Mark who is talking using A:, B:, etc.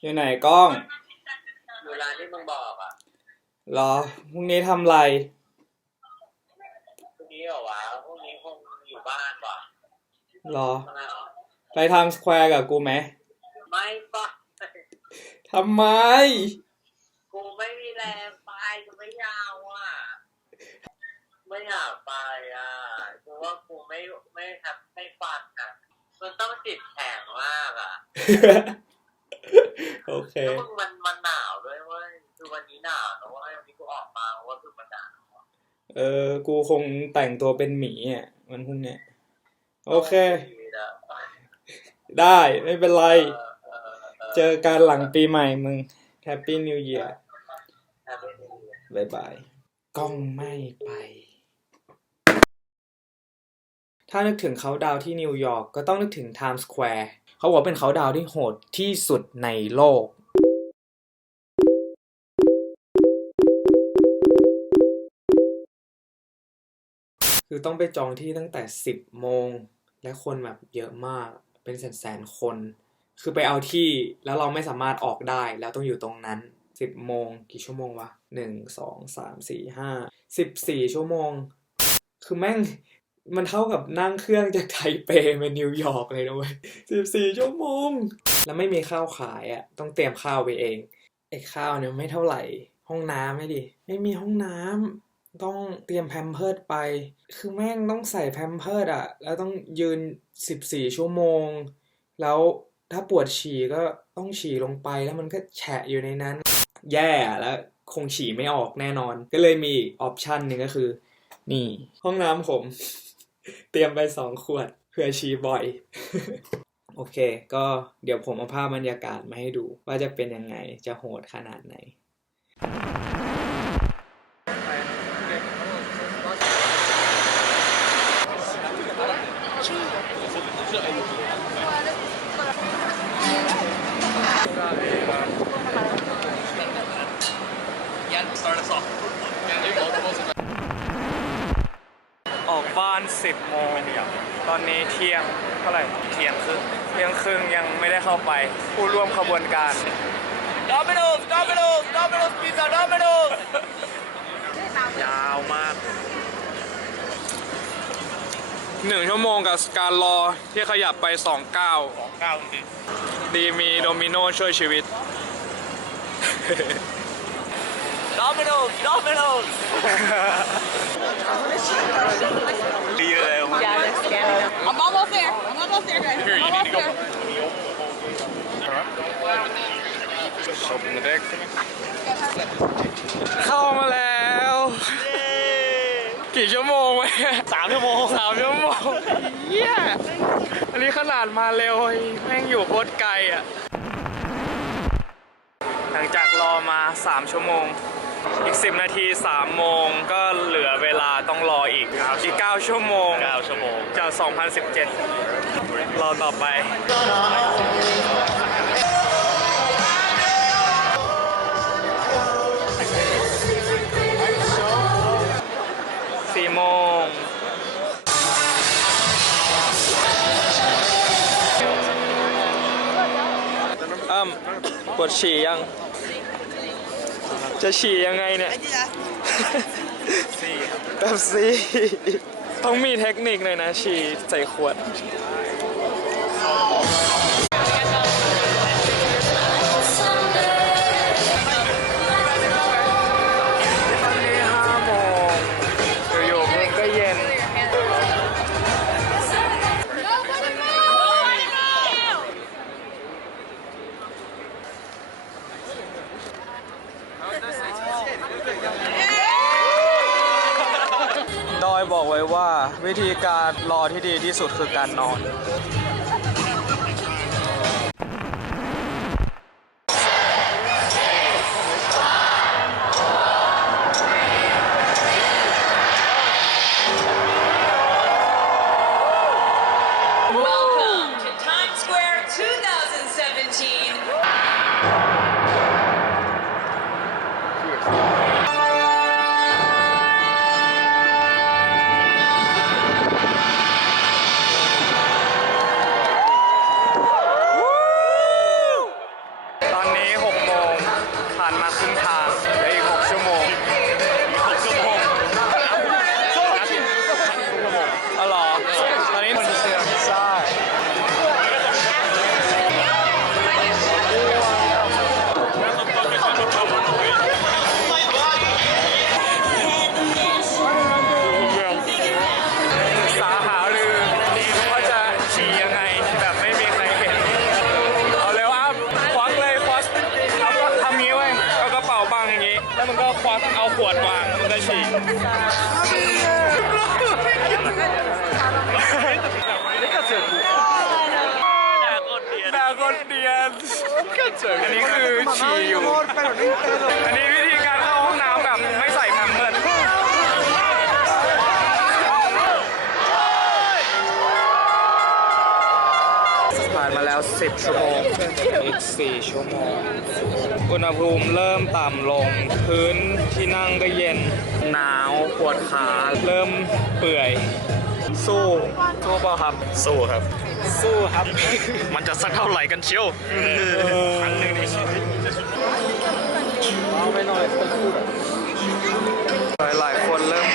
A: อยู่ไหนกล้อง
B: เวลาที่มึงบอกอะ
A: เหรอพรุ่งนี้ทำไร
B: พรุ่งนี้เหรอวะพรุ่งนี้คงอยู่บ้านว่ะ
A: เหรอ
B: ทำไมเหรอ
A: ไปทำสแควร์กับกูไหม
B: ไม่ปะ
A: ทำไม
B: กูไม่มีแรงไปกูไม่ยาวอะไม่อยากไปอะกูว่ากูไม่ไม่ทำไม่ฟันอะมันต้องจิตแข็งมากอะ
A: โอเค
B: แล้วมึงมันมันหนาวด้วยเว้ยคือวันนี้หนาวแต่ว่าวันนี้กูออกมาเพราะว่าคือมันหนาว
A: เออ กูคงแต่งตัวเป็นหมีอะมันพรุ่งเนี้ยโอเค ได้ไม่เป็นไร
B: เออเออเออ
A: เจอกันหลังปีใหม่มึง Happy New Year
B: แฮปปี้นิวเยียร์
A: บายบายกล้องไม่ไป ถ้านึกถึงเขาดาวน์ที่นิวยอร์กก็ต้องนึกถึง Times Square เขาบอกเป็นเขาดาวที่โหดที่สุดในโลก คือต้องไปจองที่ตั้งแต่ 10 โมง และคนแบบเยอะมากเป็นแสนแสนๆคน คือไปเอาที่แล้วเราไม่สามารถออกได้แล้วต้องอยู่ตรงนั้น 10 โมง กี่ชั่วโมงวะ 1 2 3 4 5 14 ชั่วโมง คือแม่ง มันเท่ากับนั่งเครื่องจากไทเปไปนิวยอร์กเลยนะเว้ย14ชั่วโมง แล้วไม่มีข้าวขายอะ่ะ ต้องเตรียมข้าวไปเอง ไอ้ข้าวเนี่ยไม่เท่าไหร่ ห้องน้ำไม่ดิไม่มีห้องน้ำ ต้องเตรียมแพมเพิร์ดไป คือแม่งต้องใส่แพมเพิร์ดอะแล้วต้องยืน14ชั่วโมง แล้วถ้าปวดฉี่ก็ต้องฉี่ลงไปแล้วมันก็แฉะอยู่ในนั้น แย่แล้วคงฉี่ไม่ออกแน่นอน ก็เลยมีอออปชันหนึ่งก็คือ นี่ ห้องน้ำผม เตรียมไปสองขวดเพื่อชีบ่อย โอเค ก็เดี๋ยวผมเอาภาพบรรยากาศมาให้ดูว่าจะเป็นยังไงจะโหดขนาดไหน บ้าน 10โมงตอนนี้เที่ยงเท่าไหร่เที่ยงครึ่งเที่ยงครึ่งยังไม่ได้เข้าไป ผู้ร่วมขบวนการ
B: Domino's Domino's Domino's Pizza Domino's ยาวมาก
A: หนึ่งชั่วโมงกับการรอที่ขยับไปสองเก้า
B: ของเก้าจริง
A: ดีมีโดมิโนช่วยชีวิต
B: Domino's Domino's ดีเลย
C: Yeah, they're scanning them. I'm almost there. I'm almost there, guys.
B: Here, you
C: I'm
B: need to
C: almost
B: go.
C: there.
B: Open the bag.
A: เข้ามาแล้ว กี่ชั่วโมงวะเนี่ย
B: สามชั่วโมง
A: สามชั่วโมงเยี่ยอันนี้ขนาดมาเร็วแม่งอยู่โคตรไกลอะ หลังจากรอมา3ชั่วโมง อีก 10 นาที 3 โมงก็เหลือเวลาต้องรออีกอีก 9 ชั่วโมง
B: เก้าชั่วโมง
A: จาก 2017 รอต่อไปสี่โมงอ้ำปวดฉี่ยัง จะฉี่ยังไงเนี่ยแบบซีต้องมีเทคนิคหน่อยนะฉี่ใส่ขวด ธีการรอที่ดีที่สุดคือการนอน Well แล้วมันก็ควักเอาขวดวางมันก็ฉีกดาคนเดียนอันนี้คือฉี่อยู่อันนี้วิธีการเข้าห้องน้ำแบบไม่ใส่แพมเพิร์สผ่านมาแล้ว 10 ชั่วโมง อีก 4 ชั่วโมง อุณหภูมิเริ่มต่ำลง พื้นที่นั่งก็เย็น หนาวปวดขา เริ่มเปื่อย สู้สู้เปล่าครับ
D: สู้ครับ
A: สู้ครับ
D: มันจะสักเท่าไหร่กันเชียวครั้งหนึ่งในชีวิต
A: หลายคนเริ่ม